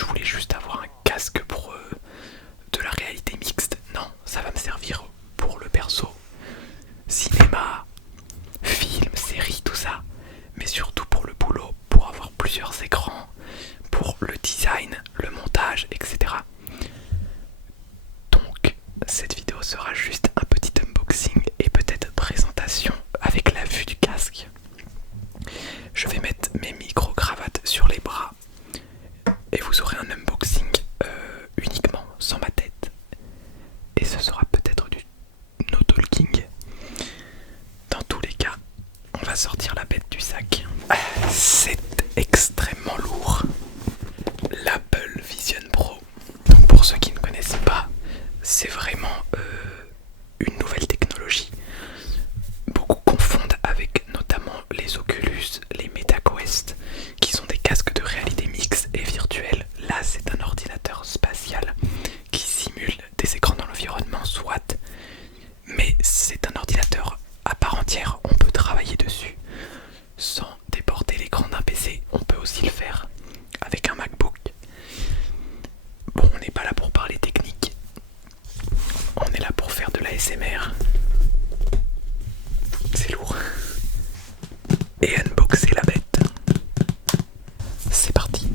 je voulais juste avoir un casque pour de la réalité mixte. Non, ça va me servir pour le perso, cinéma, film, série, tout ça. Mais surtout pour le boulot, pour avoir plusieurs écrans, pour le design, le montage, etc. Donc, cette vidéo sera juste un petit unboxing et peut-être présentation avec la vue du casque. Je vais mettre mes micro-cravates sur les bras et vous aurez un unboxing uniquement sans ma tête. Et ce sera peut-être du no talking. Dans tous les cas, on va sortir la bête du sac. C'est extrêmement lourd. L'Apple Vision Pro. Donc pour ceux qui ne connaissent pas, c'est vraiment une nouvelle technologie. Beaucoup confondent avec notamment les Oculus, les MetaQuest, qui sont des casques de réalité mixte et virtuelle. Là, c'est un ordinateur spatial qui simule des écrans dans l'environnement, soit, mais c'est un ordinateur à part entière. On peut travailler dessus sans déporter l'écran d'un PC. On peut aussi le faire avec un MacBook. Bon, on n'est pas là pour parler technique. On est là pour faire de la l'ASMR. C'est lourd. Et unboxer la bête. C'est parti.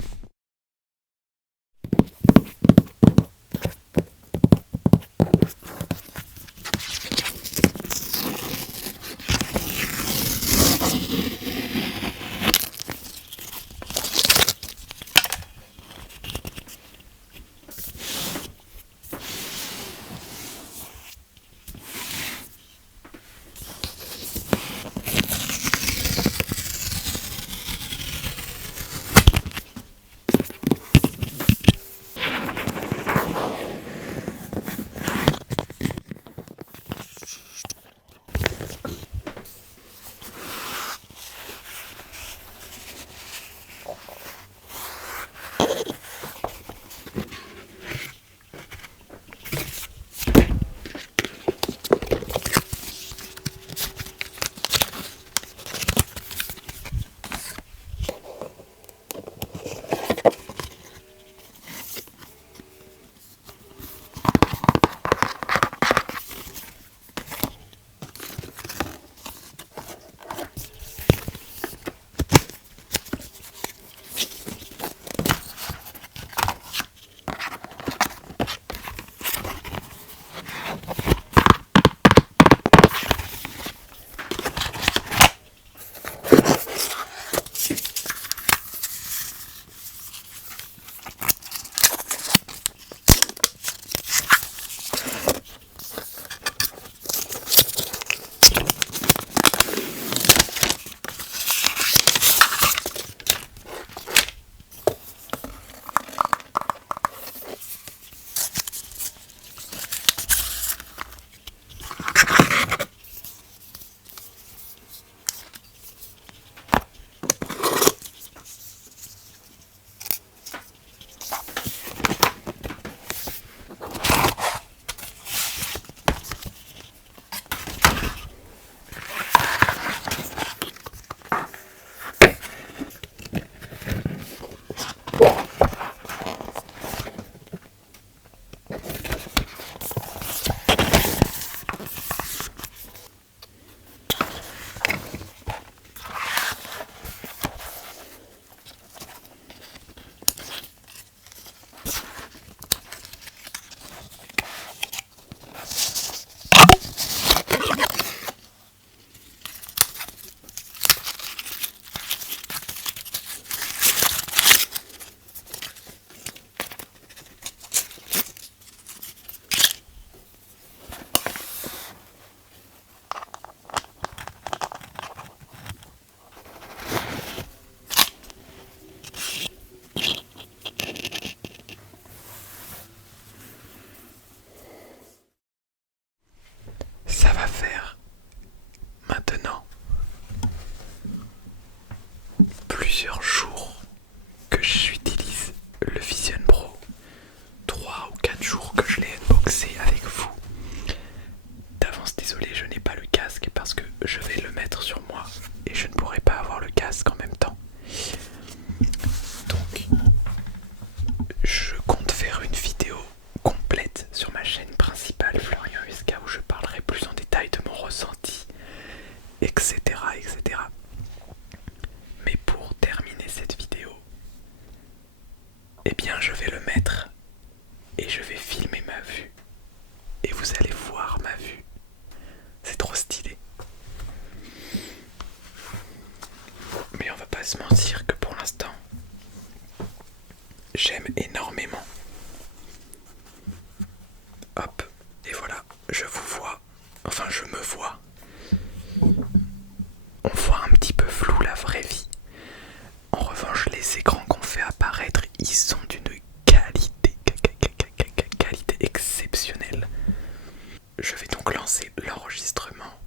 Je vais donc lancer l'enregistrement.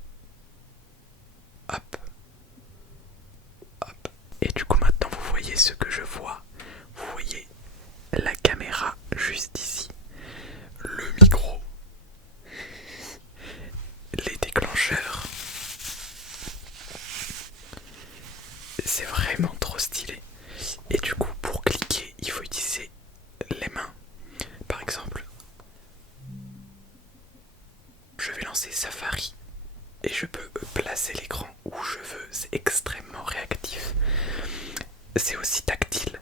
Hop, hop. Et du coup maintenant vous voyez ce que je vois. Vous voyez la caméra juste ici, le micro, les déclencheurs. C'est vraiment trop stylé. Et du coup pour cliquer il faut utiliser les mains. Par exemple, je vais lancer Safari et je peux placer l'écran où je veux. C'est extrêmement réactif. C'est aussi tactile.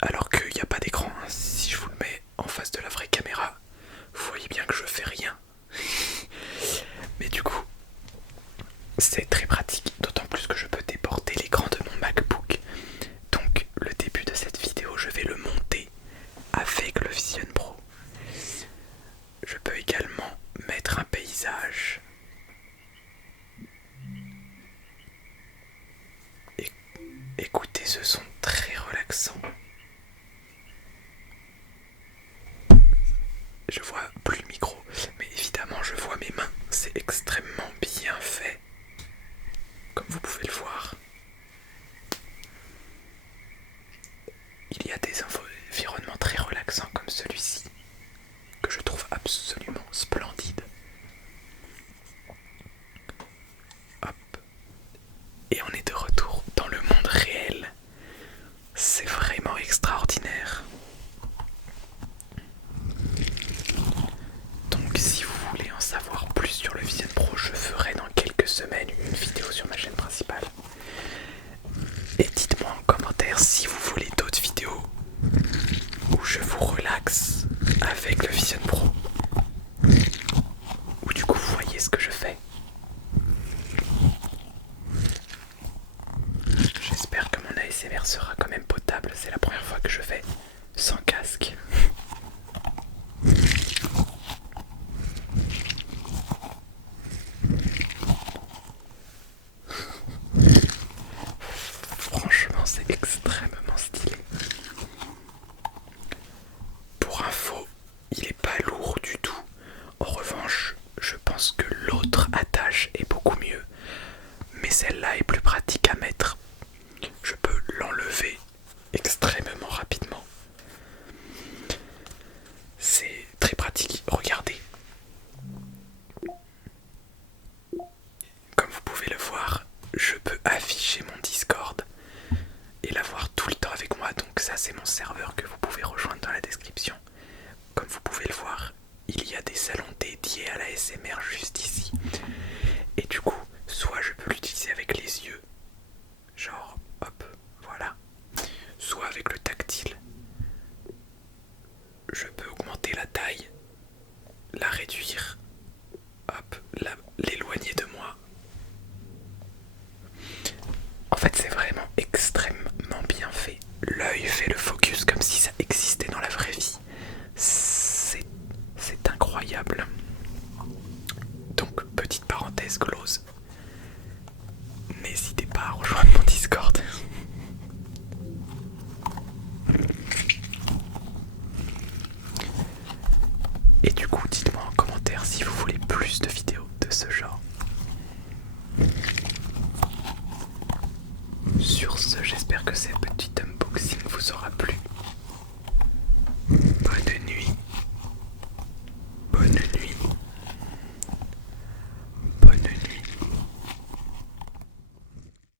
Alors qu'il n'y a pas d'écran. Si je vous le mets en face de la vraie caméra, vous voyez bien que je fais rien. Mais du coup, c'est très pratique. D'autant plus que je peux déporter l'écran de mon MacBook. Donc le début de cette vidéo, je vais le monter avec le Vision Pro. Je peux également mettre un paysage. Et écoutez ce son très relaxant. Je vois plus le micro, mais évidemment je vois mes mains. C'est extrêmement bien fait, comme vous pouvez le voir. Il y a des environnements très relaxants comme celui-ci, que je trouve absolument splendide. Hop. Et on est de retour dans le monde réel. C'est vraiment extraordinaire. Donc si vous voulez en savoir plus sur le Vision Pro, je ferai dans quelques semaines une vidéo sur ma chaîne principale. Et dites-moi en commentaire si vous voulez d'autres vidéos où je vous relaxe avec le Vision Pro. Ou du coup vous voyez ce que je fais. J'espère que mon ASMR sera quand même potable. C'est la première fois que je fais sans casque. Franchement, c'est extrêmement stylé. Pour info, il est pas lourd du tout. En revanche, je pense que l'autre attache est beaucoup mieux. Mais celle-là est plus pratique à mettre. Je peux l'enlever extrêmement rapidement. C'est très pratique. Regardez. Comme vous pouvez le voir, je peux afficher mon Discord et l'avoir tout le temps avec moi. Donc ça, c'est mon serveur que vous pouvez rejoindre dans la description. Comme vous pouvez le voir, il y a des salons dédiés à la ASMR juste ici. Et du coup, soit je peux l'utiliser avec les yeux, genre hop, voilà, soit avec le tactile. Je peux augmenter la taille, la réduire